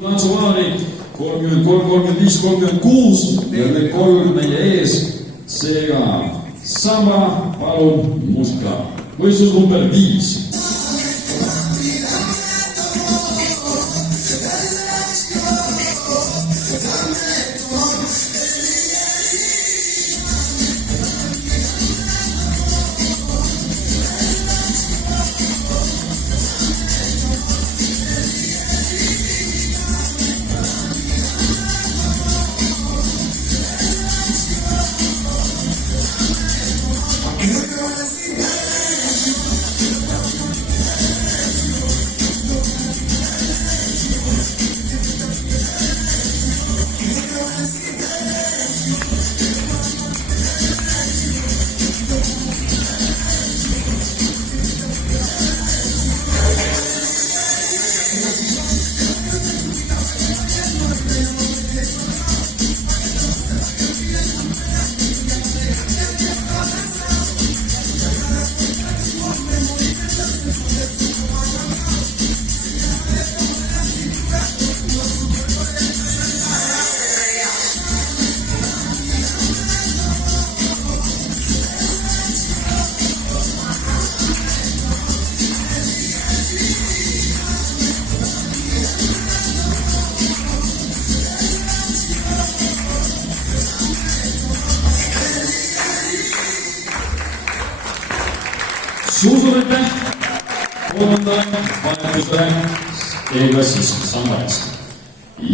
Tantsuvaari 33, 35, 36 ja need 30 meie ees. Seega Samba, palun muusika. Võistlus number 5. Suur aitäh kolmandale vahetusele E-klassis Samba eest.